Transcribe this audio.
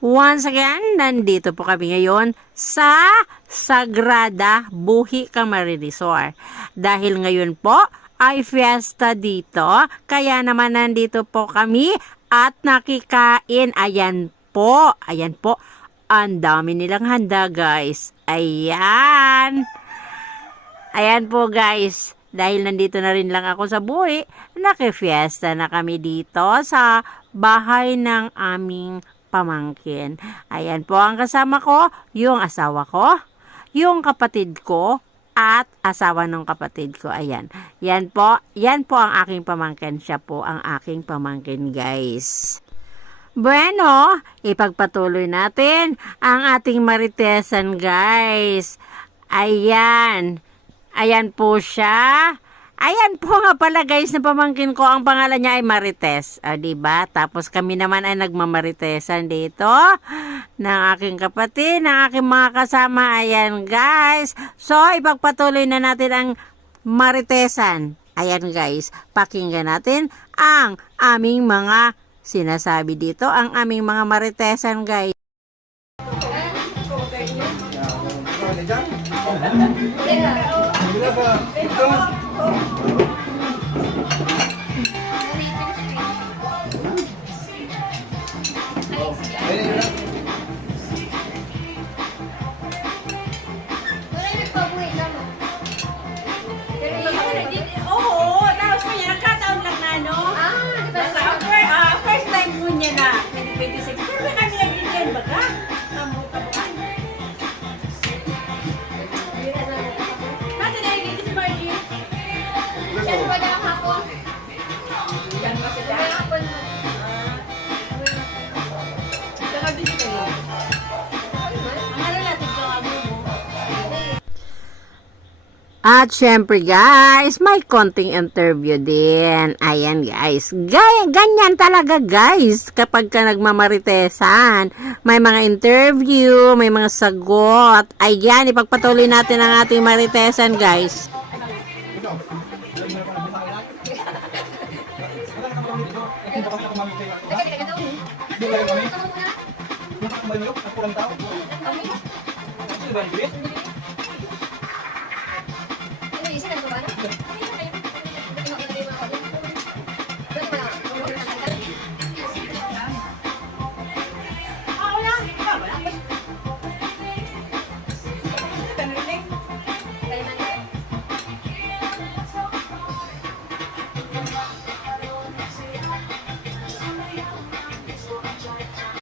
Once again, nandito po kami ngayon sa Sagrada Buhi Camarines Resort. Dahil ngayon po ay fiesta dito, kaya naman nandito po kami at nakikain. Ayan po, ang dami nilang handa guys. Ayan po guys. Dahil nandito na rin lang ako sa Buhi, nakifiesta na kami dito sa bahay ng aming pamangkin. Ayan po ang kasama ko, yung asawa ko, yung kapatid ko, at asawa ng kapatid ko. Ayan. Yan po ang aking pamangkin. Siya po ang aking pamangkin, guys. Bueno, ipagpatuloy natin ang ating maritesan, guys. Ayan po siya. Ayan po nga pala guys, na pamangkin ko, ang pangalan niya ay Marites. Diba? Tapos kami naman ay nagmamaritesan dito ng aking kapatid, ng aking mga kasama. Ayan guys. So, ipagpatuloy na natin ang maritesan. Ayan guys, pakinggan natin ang aming mga sinasabi dito, ang aming mga maritesan guys. First time po niya na 2026. Pero kami nag-ingin baga. Kamu-kamukan. Mati na yung si Margie. Yan ba na hapon? Yan ba sila? Hapon. Nakabili kayo. Ang ano natin ko nga mo. At syempre guys, may konting interview din. Ayan guys. Ganyan talaga guys. Kapag ka nagmamaritesan, may mga interview, may mga sagot. Ayan, ipagpatuloy natin ang ating maritesan guys. Ano, isin ang